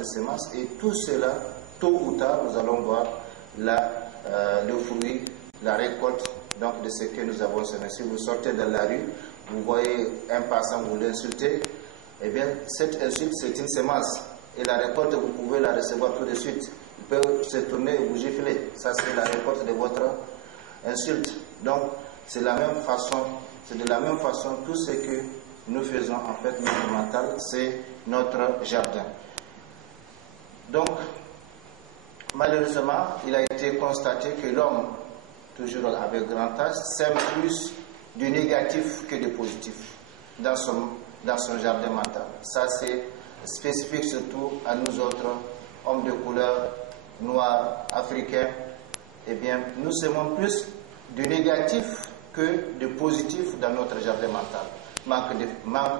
de semences et tout cela, tôt ou tard, nous allons voir le fruit, la récolte donc, de ce que nous avons semé. Si vous sortez dans la rue, vous voyez un passant, vous l'insultez, eh bien, cette insulte, c'est une semence. Et la récolte, vous pouvez la recevoir tout de suite. Il peut se tourner et vous gifler. Ça, c'est la récolte de votre insulte. Donc, c'est la même façon, c'est de la même façon, tout ce que nous faisons, en fait, notre mental, c'est notre jardin. Donc, malheureusement, il a été constaté que l'homme, toujours avec grand H, sème plus du négatif que du positif dans son jardin mental. Ça, c'est spécifique surtout à nous autres, hommes de couleur, noirs, africains. Eh bien, nous semons plus du négatif que du positif dans notre jardin mental. Manque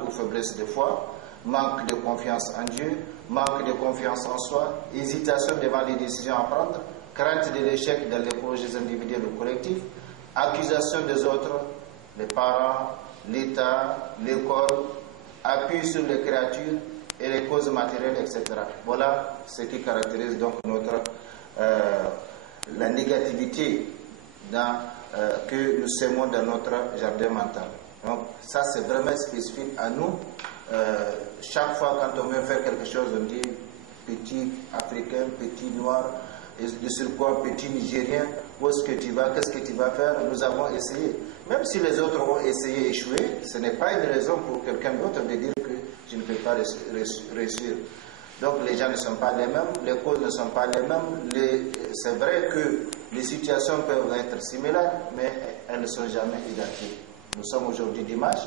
ou faiblesse de foi, manque de confiance en Dieu, manque de confiance en soi, hésitation devant les décisions à prendre, crainte de l'échec dans les projets individuels ou collectifs, accusation des autres, les parents, l'État, l'école, appui sur les créatures et les causes matérielles, etc. Voilà ce qui caractérise donc la négativité que nous semons dans notre jardin mental. Donc ça, c'est vraiment spécifique à nous. Chaque fois quand on veut faire quelque chose, on dit petit africain, petit noir, et de surcroît petit nigérien, où est-ce que tu vas, qu'est-ce que tu vas faire? Nous avons essayé. Même si les autres ont essayé et échoué, ce n'est pas une raison pour quelqu'un d'autre de dire que je ne peux pas réussir. Donc les gens ne sont pas les mêmes, les causes ne sont pas les mêmes. C'est vrai que les situations peuvent être similaires, mais elles ne sont jamais identiques. Nous sommes aujourd'hui dimanche,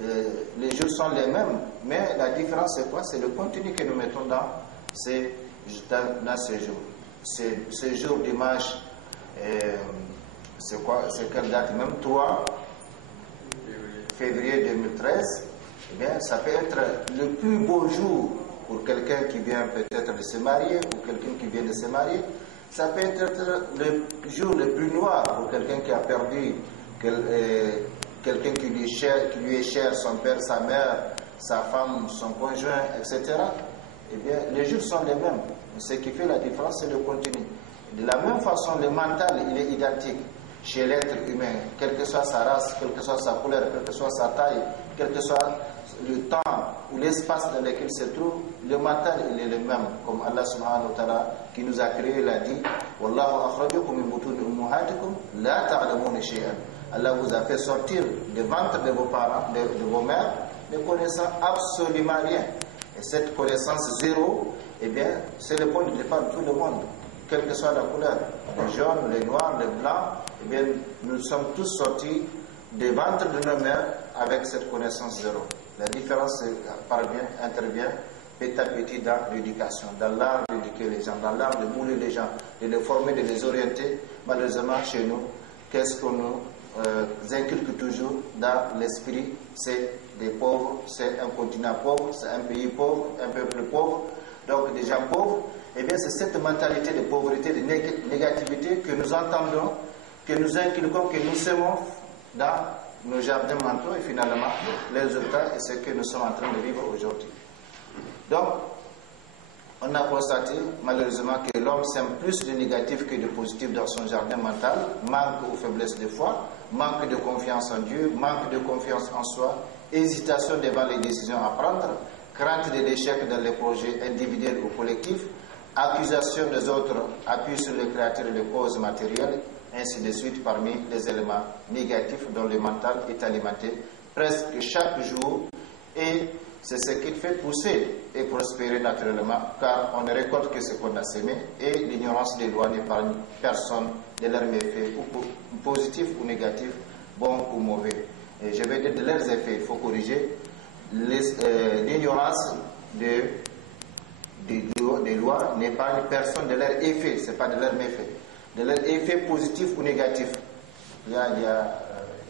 les jours sont les mêmes, mais la différence c'est quoi? C'est le contenu que nous mettons dans ces jours. Ce jour dimanche, c'est quoi? C'est quelle date même? 3 février 2013. Eh bien, ça peut être le plus beau jour pour quelqu'un qui vient peut-être de se marier ou quelqu'un qui vient de se marier. Ça peut être le jour le plus noir pour quelqu'un qui a perdu quelqu'un qui lui est cher, son père, sa mère, sa femme, son conjoint, etc. Eh bien, les jours sont les mêmes. Ce qui fait la différence, c'est le contenu. De la même façon, le mental, il est identique chez l'être humain, quelle que soit sa race, quelle que soit sa couleur, quelle que soit sa taille, quel que soit le temps ou l'espace dans lequel il se trouve, le mental, il est le même. Comme Allah subhanahu wa ta'ala, qui nous a créé, l'a dit, Wallahu akhrajakum min butuni ummahatikum la ta'lamuna shay'an. Allah vous a fait sortir du ventre de vos parents, de vos mères, ne connaissant absolument rien. Et cette connaissance zéro, eh bien, c'est le point de départ de tout le monde, quelle que soit la couleur, les jaunes, les noirs, les blancs, eh bien, nous sommes tous sortis des ventres de nos mères avec cette connaissance zéro. La différence intervient petit à petit dans l'éducation, dans l'art d'éduquer les gens, dans l'art de mouler les gens, de les former, de les orienter. Malheureusement, chez nous, qu'est-ce qu'on nous inculque toujours dans l'esprit? C'est des pauvres, c'est un continent pauvre, c'est un pays pauvre, un peuple pauvre, donc des gens pauvres. Eh bien, c'est cette mentalité de pauvreté, de négativité que nous entendons, que nous inculquons, que nous semons dans nos jardins mentaux, et finalement, les résultats est ce que nous sommes en train de vivre aujourd'hui. Donc, on a constaté malheureusement que l'homme sème plus de négatif que de positif dans son jardin mental, manque ou faiblesse de foi, manque de confiance en Dieu, manque de confiance en soi, hésitation devant les décisions à prendre, crainte de l'échec dans les projets individuels ou collectifs, accusation des autres, appui sur les créatures et les causes matérielles, ainsi de suite parmi les éléments négatifs dont le mental est alimenté presque chaque jour, et c'est ce qui fait pousser et prospérer naturellement, car on ne récolte que ce qu'on a semé, et l'ignorance des lois n'épargne personne de leurs méfaits, ou positifs ou négatifs, bons ou mauvais. Et je vais dire de leurs effets, il faut corriger l'ignorance des lois n'épargne personne de leurs effets, ce n'est pas de leurs méfaits, de leurs effets positifs ou négatifs. Il y a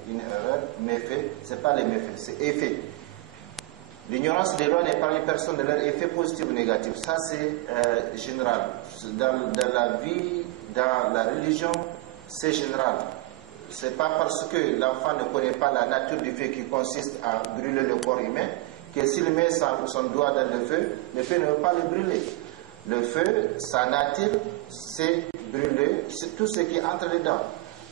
une erreur, méfaits, ce n'est pas les méfaits, c'est effets. L'ignorance des lois n'épargne personne de leurs effets positifs ou négatifs. Ça, c'est général. Dans la vie, dans la religion, c'est général. Ce n'est pas parce que l'enfant ne connaît pas la nature du feu qui consiste à brûler le corps humain que s'il met son doigt dans le feu ne va pas le brûler. Le feu, sa nature, c'est brûler, c'est tout ce qui entre dedans.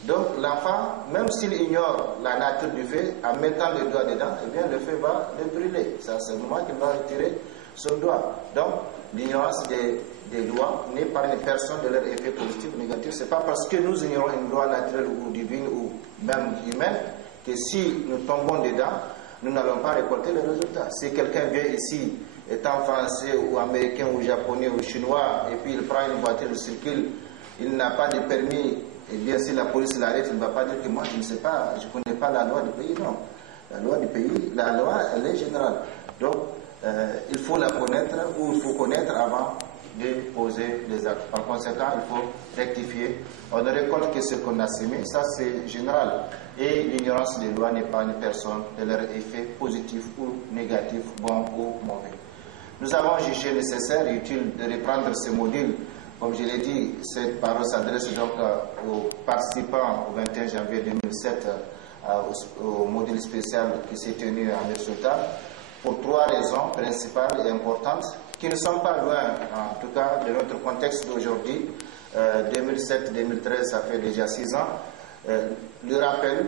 Donc l'enfant, même s'il ignore la nature du feu, en mettant le doigt dedans, eh bien le feu va le brûler. C'est à ce moment qu'il va retirer son doigt. Donc l'ignorance des lois n'épargne personne de leur effet positif ou négatif. Ce n'est pas parce que nous ignorons une loi naturelle ou divine ou même humaine que si nous tombons dedans, nous n'allons pas récolter le résultat. Si quelqu'un vient ici, étant français ou américain ou japonais ou chinois, et puis il prend une voiture, il circule, il n'a pas de permis, et bien si la police l'arrête, il ne va pas dire que moi je ne sais pas, je ne connais pas la loi du pays. Non. La loi du pays, la loi, elle est générale. Donc, il faut la connaître ou il faut connaître avant de poser les actes. Par conséquent, il faut rectifier. On ne récolte que ce qu'on a semé, ça c'est général. Et l'ignorance des lois n'épargne personne de leur effet positif ou négatif, bon ou mauvais. Nous avons jugé nécessaire et utile de reprendre ce module. Comme je l'ai dit, cette parole s'adresse donc aux participants au 21 janvier 2007 au module spécial qui s'est tenu à Mir-Sultan pour 3 raisons principales et importantes qui ne sont pas loin, en tout cas, de notre contexte d'aujourd'hui. 2007-2013, ça fait déjà 6 ans. Le rappel,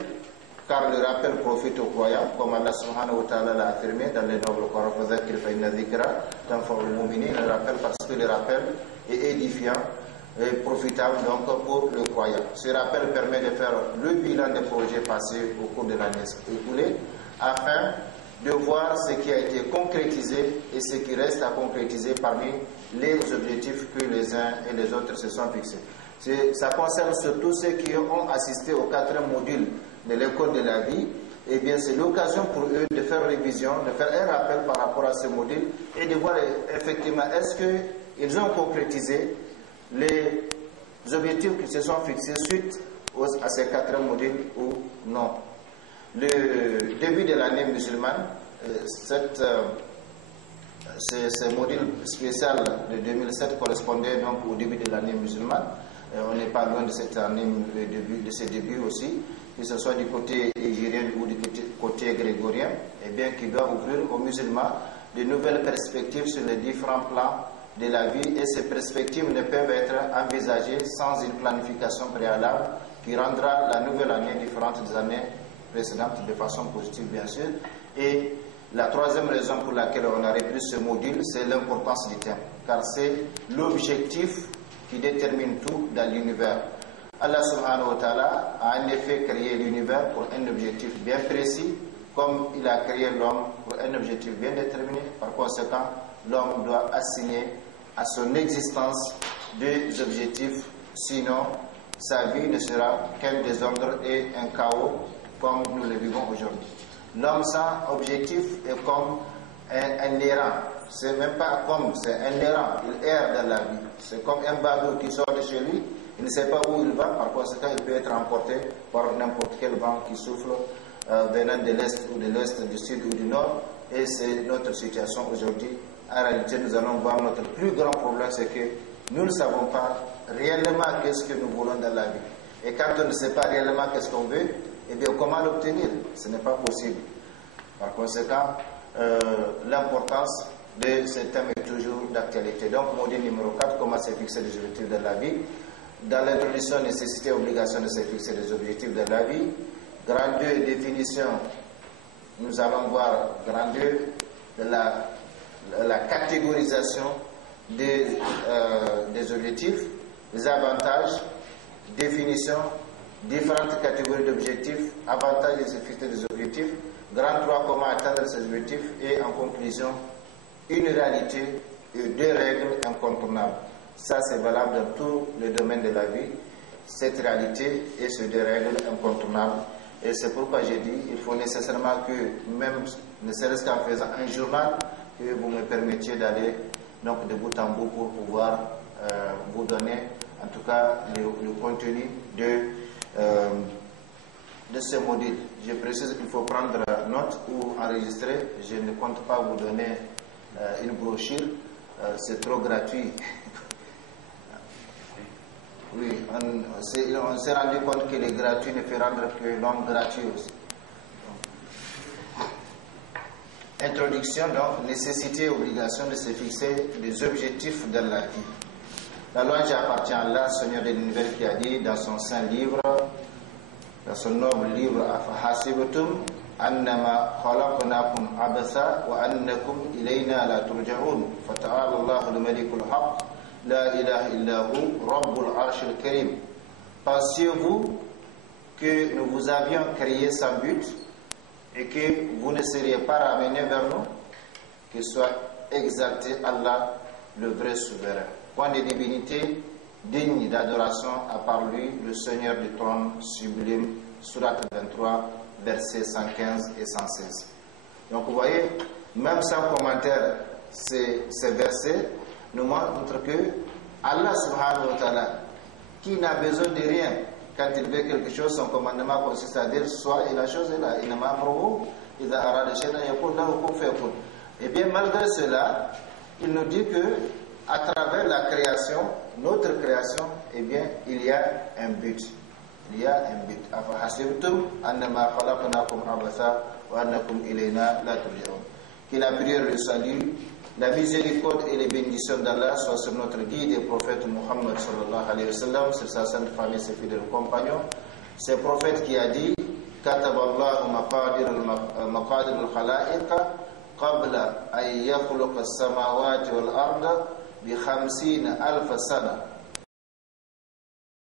car le rappel profite aux croyants, comme Allah subhanahu wa ta'ala l'a affirmé dans les nobles Coran, le rappel parce que le rappel est édifiant et profitable donc pour le croyant. Ce rappel permet de faire le bilan des projets passés au cours de l'année écoulée afin de voir ce qui a été concrétisé et ce qui reste à concrétiser parmi les objectifs que les uns et les autres se sont fixés. Ça concerne surtout ceux qui ont assisté au 4e module de l'école de la vie. Eh bien, c'est l'occasion pour eux de faire révision, de faire un rappel par rapport à ce module et de voir effectivement est-ce qu'ils ont concrétisé les objectifs qui se sont fixés suite à ces 4e modules ou non. Le début de l'année musulmane, ce module spécial de 2007 correspondait donc au début de l'année musulmane. On n'est pas loin de cette année, de ses débuts aussi, que ce soit du côté hégirien ou du côté grégorien, et bien qui doit ouvrir aux musulmans de nouvelles perspectives sur les différents plans de la vie, et ces perspectives ne peuvent être envisagées sans une planification préalable qui rendra la nouvelle année différente des années précédentes de façon positive bien sûr. Et la 3e raison pour laquelle on a repris ce module, c'est l'importance du thème, car c'est l'objectif qui détermine tout dans l'univers. Allah subhanahu wa ta'ala a en effet créé l'univers pour un objectif bien précis, comme il a créé l'homme pour un objectif bien déterminé. Par conséquent, l'homme doit assigner à son existence des objectifs, sinon sa vie ne sera qu'un désordre et un chaos comme nous le vivons aujourd'hui. L'homme sans objectif est comme un errant. C'est même pas comme, c'est un errant. Il erre dans la vie. C'est comme un bateau qui sort de chez lui. Il ne sait pas où il va. Par conséquent, il peut être emporté par n'importe quel vent qui souffle venant de l'est ou de l'ouest, du sud ou du nord. Et c'est notre situation aujourd'hui. En réalité, nous allons voir notre plus grand problème, c'est que nous ne savons pas réellement qu'est-ce que nous voulons dans la vie. Et quand on ne sait pas réellement qu'est-ce qu'on veut, eh bien, comment l'obtenir? Ce n'est pas possible. Par conséquent, l'importance de ce thème est toujours d'actualité. Donc, module numéro 4, comment se fixer des objectifs de la vie. Dans l'introduction, nécessité et obligation de se fixer des objectifs de la vie. Grand 2, définition. Nous allons voir grand 2 de la catégorisation des objectifs, les avantages, définition, différentes catégories d'objectifs, avantages de se fixer des objectifs. Grand 3, comment atteindre ces objectifs. Et en conclusion, une réalité et 2 règles incontournables. Ça, c'est valable dans tous les domaines de la vie, cette réalité et ces 2 règles incontournables. Et c'est pourquoi j'ai dit, il faut nécessairement que, même ne serait-ce qu'en faisant un journal, que vous me permettiez d'aller donc de bout en bout pour pouvoir vous donner, en tout cas, le contenu de ce module. Je précise qu'il faut prendre note ou enregistrer. Je ne compte pas vous donner une brochure, c'est trop gratuit. Oui, on s'est rendu compte que les gratuits ne fait rendre que l'homme gratuit aussi. Introduction, donc, nécessité et obligation de se fixer des objectifs dans la vie. La louange appartient à Allah, Seigneur de l'univers, qui a dit dans son saint livre, dans son noble livre, Afahasibatum annama khalaqnakum abatha wa annakum ilayna la turja'un. Fata'ala Allahu al-malikul haq, la ilaha illa hu, rabbul arshil karim. Pensiez-vous que nous vous avions créé sans but et que vous ne seriez pas ramenés vers nous? Que soit exalté Allah, le vrai souverain. Point de divinité digne d'adoration à part lui, le Seigneur du trône sublime, Surat 23, versets 115 et 116. Donc vous voyez, même sans commentaire, ces versets nous montrent que Allah subhanahu wa ta'ala, qui n'a besoin de rien, quand il veut quelque chose, son commandement consiste à dire soit, et la chose est là. Et bien malgré cela, il nous dit que à travers la création, notre création, eh bien, il y a un but. Il y a un but. Que la prière, le salut, la miséricorde et les bénédictions d'Allah soient sur notre guide et prophète Muhammad sallallahu alayhi wa sallam, sur sa sainte famille, ses fidèles compagnons. C'est le prophète qui a dit كتب الله مقادير الخلائق قبل أن يخلق السماوات والأرض ب50,000 سنة